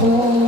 Oh.